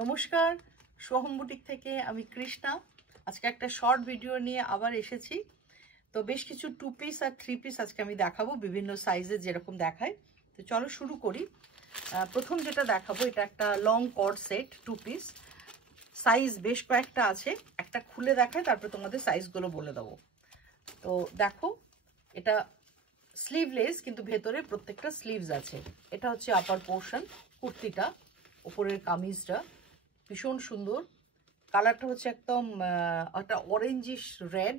নমস্কার, সোহম বুটিক থেকে আমি কৃষ্ণা। আজকে একটা শর্ট ভিডিও নিয়ে আবার এসেছি। তো বেশ কিছু 2 পিস আর 3 পিস আজকে আমি দেখাবো, বিভিন্ন সাইজে যেরকম দেখায়। তো চলো শুরু করি। প্রথম যেটা দেখাবো এটা একটা long cord set 2 piece. Size বেশ কয়েকটা আছে, একটা খুলে দেখায় তারপর তোমাদের সাইজগুলো বলে দেবো। তো দেখো, এটা স্লিভলেস কিন্তু ভেতরে প্রত্যেকটা স্লিভস আছে। এটা হচ্ছে আপার পোর্শন, কুর্তিটা, উপরের কামিজটা ভীষণ সুন্দর। কালারটা হচ্ছে একদম একটা অরেঞ্জিশ রেড,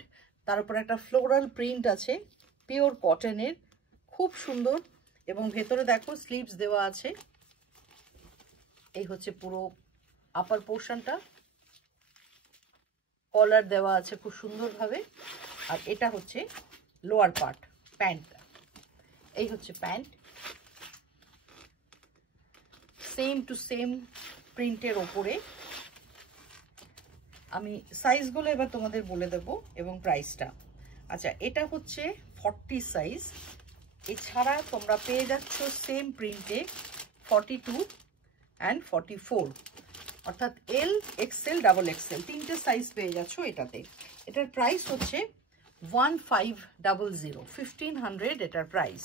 তার উপরে একটা ফ্লোরাল প্রিন্ট আছে, পিওর কটনের, খুব সুন্দর। এবং ভেতরে দেখো স্লিভস দেওয়া আছে। এই হচ্ছে পুরো আপার পোর্শনটা, কলার দেওয়া আছে খুব সুন্দরভাবে। আর এটা হচ্ছে লোয়ার পার্ট, প্যান্টটা। এই হচ্ছে প্যান্ট, সেম টু সেম প্রিন্টের ওপরে। আমি সাইজগুলো এবার তোমাদের বলে দেবো এবং প্রাইসটা। আচ্ছা, এটা হচ্ছে 40 সাইজ। এছাড়া তোমরা পেয়ে যাচ্ছ সেম প্রিন্টে 42 অ্যান্ড 44, অর্থাৎ এল, এক্সেল, ডাবল এক্সেল তিনটে সাইজ পেয়ে যাচ্ছ এটাতে। এটার প্রাইস হচ্ছে 1500, 1500 এটার প্রাইস।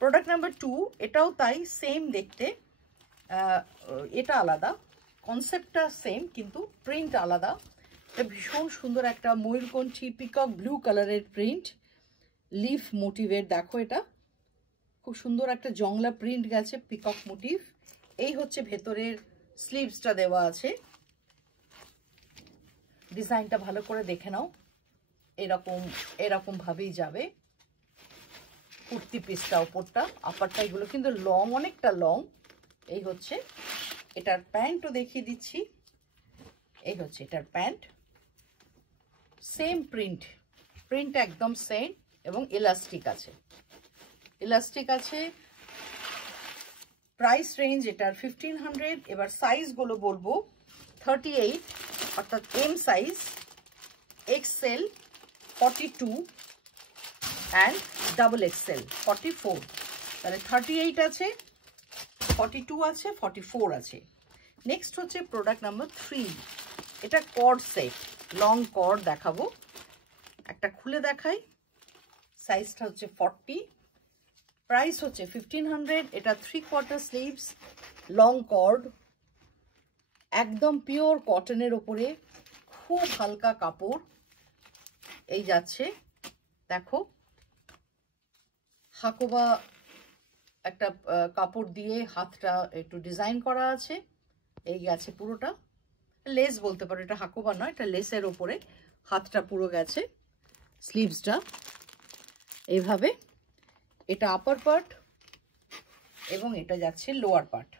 প্রোডাক্ট নাম্বার 2, এটাও তাই, সেম দেখতে। এটা আলাদা, কনসেপ্টটা সেম কিন্তু প্রিন্ট আলাদা। এটা ভীষণ সুন্দর একটা ময়ূরকণ্ঠী পিকক ব্লু কালারের প্রিন্ট, লিফ মোটিভের। দেখো, এটা খুব সুন্দর একটা জংলা প্রিন্ট গেছে, পিকক মোটিভ। এই হচ্ছে ভেতরের স্লিভসটা দেওয়া আছে। ডিজাইনটা ভালো করে দেখে নাও, এরকম ভাবেই যাবে কুর্তি পিসটা, ওপরটা আপারটা। এগুলো কিন্তু লং, অনেকটা লং। এই হচ্ছে এটার প্যান্টও দেখিয়ে দিচ্ছি। এই হচ্ছে এটার প্যান্ট, সেম প্রিন্ট একদম সেম, এবং ইলাস্টিক আছে, প্রাইস রেঞ্জ এটার 1500। এবার সাইজগুলো বলবো 38, অর্থাৎ M size, XL 42 and double XL 44। তাহলে 38 আছে, 42 আছে, 44 আছে। নেক্সট হচ্ছে প্রোডাক্ট নাম্বার 3। এটা কর্ড সেট, লং কর্ড দেখাবো। একটা খুলে দেখাই। সাইজটা হচ্ছে 40, প্রাইস হচ্ছে 1500। এটা 3/4 স্লিভস, লং কর্ড, একদম পিওর কটনের ওপরে, খুব হালকা কাপড়। এই যাচ্ছে, দেখো হাকোবা একটা কাপড় দিয়ে হাতটা একটু ডিজাইন করা আছে। এই গেছে পুরোটা, লেস বলতে পারো, এটা হাকোবা নয়, এটা লেসের ওপরে হাতটা পুরো গেছে। স্লিভসটা এইভাবে, এটা আপার পার্ট এবং এটা যাচ্ছে লোয়ার পার্ট।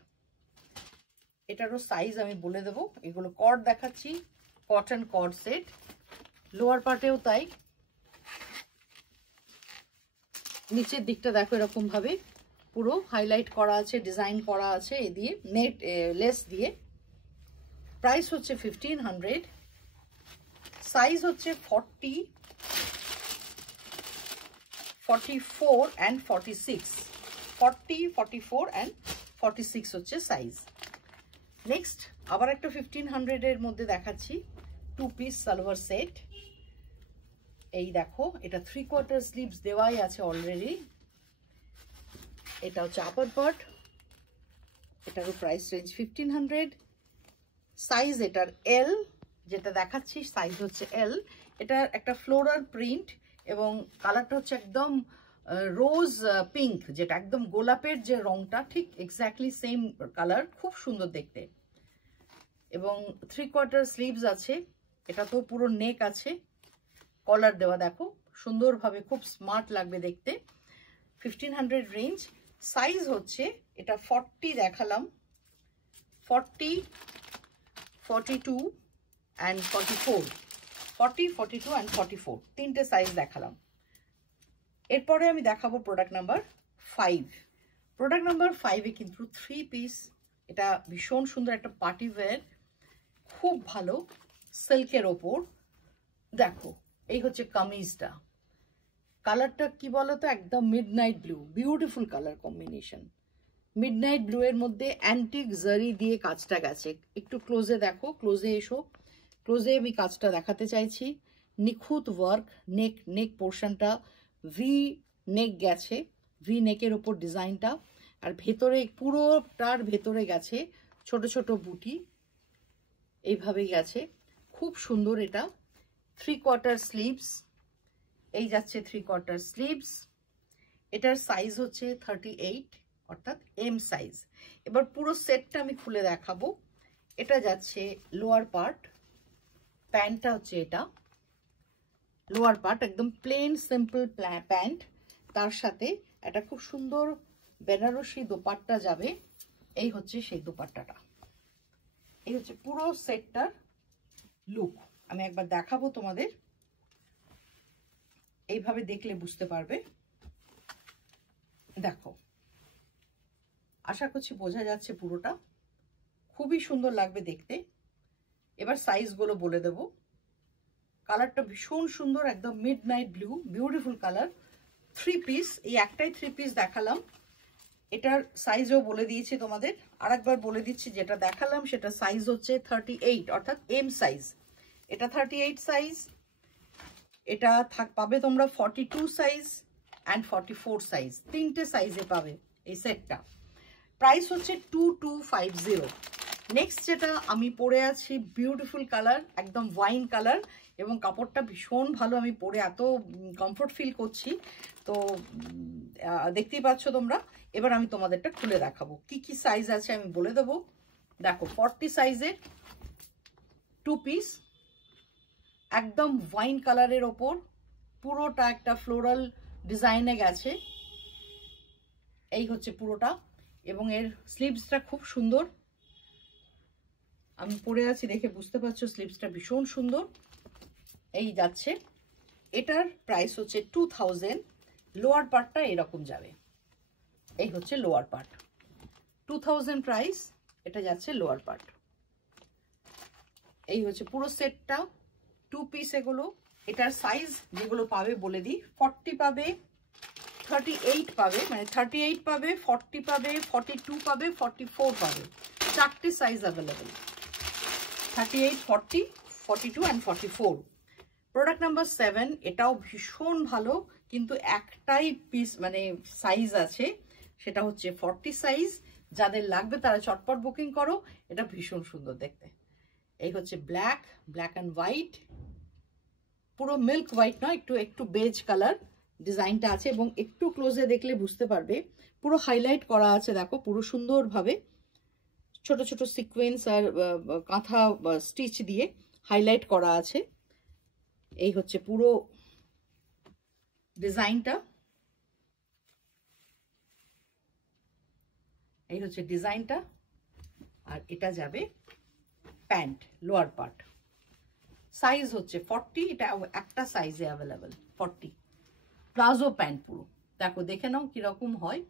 এটারও সাইজ আমি বলে দেবো। এগুলো কর্ড দেখাচ্ছি, কটন কর্ড সেট। লোয়ার পার্টেও তাই, নিচের দিকটা দেখো এরকম ভাবে পুরো হাইলাইট করা আছে, ডিজাইন করা আছে এ দিয়ে, নেট লেস দিয়ে। প্রাইস হচ্ছে 1500। সাইজ হচ্ছে 40, 44 অ্যান্ড 46। 40, 44 অ্যান্ড 46 হচ্ছে সাইজ। নেক্সট আবার একটা 1500 এর মধ্যে দেখাচ্ছি, 2 পিস সালোয়ার সেট। এই দেখো, এটা 3/4 স্লিভস দেওয়াই আছে অলরেডি। এটা হচ্ছে আপার পার্ট, এটারও প্রাইস রেঞ্জ 1500। সাইজ এটার এল, যেটা দেখাচ্ছি সাইজ হচ্ছে এল। এটা একটা ফ্লোরাল প্রিন্ট এবং কালারটা হচ্ছে একদম রোজ পিঙ্ক, যেটা একদম গোলাপের যে রংটা, ঠিক এক্স্যাক্টলি সেম কালার, খুব সুন্দর দেখতে। এবং 3/4 স্লিভস আছে। এটা তো পুরো নেক আছে, কলার দেওয়া, দেখো সুন্দরভাবে, খুব স্মার্ট লাগবে দেখতে। 1500 রেঞ্জ। সাইজ হচ্ছে এটা 40 দেখালাম, 40, 42 অ্যান্ড 44। 40, 42 অ্যান্ড 44 তিনটে সাইজ দেখালাম। এরপরে আমি দেখাবো প্রোডাক্ট নাম্বার 5। প্রোডাক্ট নাম্বার 5-এ কিন্তু 3 পিস। এটা ভীষণ সুন্দর একটা পার্টি ওয়্যার, খুব ভালো, সিল্কের ওপর। দেখো, এই হচ্ছে কামিজটা। কালারটা কি বলতো, একদম midnight blue, beautiful colour combination. Midnight blue এর মধ্যে অ্যান্টিক জারি দিয়ে কাজটা গেছে। একটু ক্লোজে দেখো, ক্লোজে এসো, ক্লোজে আমি কাজটা দেখাতে চাইছি। নিখুঁত ওয়ার্ক, নেক পোর্শনটা ভি নেক গেছে, ভি নেকের ওপর ডিজাইনটা, আর ভেতরে পুরোটার ভেতরে গেছে ছোট ছোট বুটি, এইভাবে গেছে, খুব সুন্দর। এটা 3/4 স্লিভস, এই যাচ্ছে 3/4 স্লিভস। এটার সাইজ হচ্ছে 38, অর্থাৎ এম সাইজ। এবার পুরো সেটটা আমি খুলে দেখাবো। এটা যাচ্ছে লোয়ার পার্ট, প্যান্টটা হচ্ছে এটা লোয়ার পার্ট, একদম প্লেন সিম্পল প্যান্ট, তার সাথে একটা খুব সুন্দর বেনারসি দোপাট্টা যাবে। এই হচ্ছে সেই দোপাট্টাটা, এই হচ্ছে পুরো সেটটার লুক। আমি একবার দেখাবো তোমাদের, এইভাবে দেখলে বুঝতে পারবে। দেখো, আশা করছি বোঝা যাচ্ছে পুরোটা, খুবই সুন্দর লাগবে দেখতে। এবার সাইজগুলো বলে দেব। কালারটা ভীষণ সুন্দর, একদম midnight blue, beautiful colour. 3 piece, এই একটাই 3 পিস দেখালাম। এটার সাইজও বলে দিয়েছি তোমাদের, আরেকবার বলে দিচ্ছি। যেটা দেখালাম সেটা সাইজ হচ্ছে 38, অর্থাৎ এম সাইজ। এটা 38 সাইজ। এটা পাবে তোমরা 42 সাইজ অ্যান্ড 44 সাইজ, তিনটে সাইজে পাবে এই সেটটা। প্রাইস হচ্ছে 2250। নেক্সট যেটা আমি পরে আছি, বিউটিফুল কালার, একদম ওয়াইন কালার, এবং কাপড়টা ভীষণ ভালো, আমি পরে এত কমফোর্ট ফিল করছি। তো দেখতেই পাচ্ছ তোমরা। এবার আমি তোমাদেরটা খুলে দেখাবো কি কি সাইজ আছে, আমি বলে দেবো। দেখো, 40 সাইজের 2 পিস, একদম ওয়াইন কালারের ওপর, পুরোটা একটা ফ্লোরাল ডিজাইনে গেছে। এই হচ্ছে পুরোটা, এবং এর স্লিভসটা খুব সুন্দর, আমি পরে আছি দেখে বুঝতে পারছো স্লিভসটা ভীষণ সুন্দর। এই যাচ্ছে, এটার প্রাইস হচ্ছে 2000। লোয়ার পার্টটা এরকম যাবে, এই হচ্ছে লোয়ার পার্ট, 2000 প্রাইস। এটা যাচ্ছে লোয়ার পার্ট। এই হচ্ছে পুরো সেটটা, 2 পিস এগুলো। এটার সাইজ যেগুলো পাবে বলে দিই, 40 পাবে, 38 পাবে, মানে 38 পাবে, 40 পাবে, 42 পাবে, 44 পাবে, চারটে size available, 38, 40, 42 and 44। Product number 7, এটাও ভীষণ ভালো, কিন্তু একটাই পিস মানে সাইজ আছে, সেটা হচ্ছে 40 সাইজ। যাদের লাগবে তারা চটপট বুকিং করো, এটা ভীষণ সুন্দর দেখতে। এই হচ্ছে ব্ল্যাক অ্যান্ড হোয়াইট, পুরো মিল্ক হোয়াইট নয়, একটু বেজ কালার ডিজাইনটা আছে, এবং একটু ক্লোজে দেখলে বুঝতে পারবে পুরো হাইলাইট করা আছে। দেখো, পুরো সুন্দরভাবে ছোট ছোট সিকোয়েন্স আর কাঁথা স্টিচ দিয়ে হাইলাইট করা আছে। এই হচ্ছে পুরো ডিজাইনটা, এই হচ্ছে ডিজাইনটা। আর এটা যাবে প্যান্ট, লোয়ার পার্ট, সাইজ হচ্ছে 40, এটা একটা সাইজে অ্যাভেলেবেল 40। প্লাজো প্যান্ট পুরো, দেখো দেখে নাও কিরকম হয়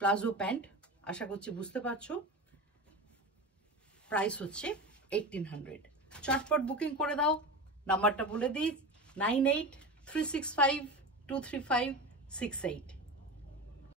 প্লাজো প্যান্ট, আশা করছি বুঝতে পারছো। প্রাইস হচ্ছে 1800। চটপট বুকিং করে দাও। নাম্বারটা বলে দিই, 9836523568।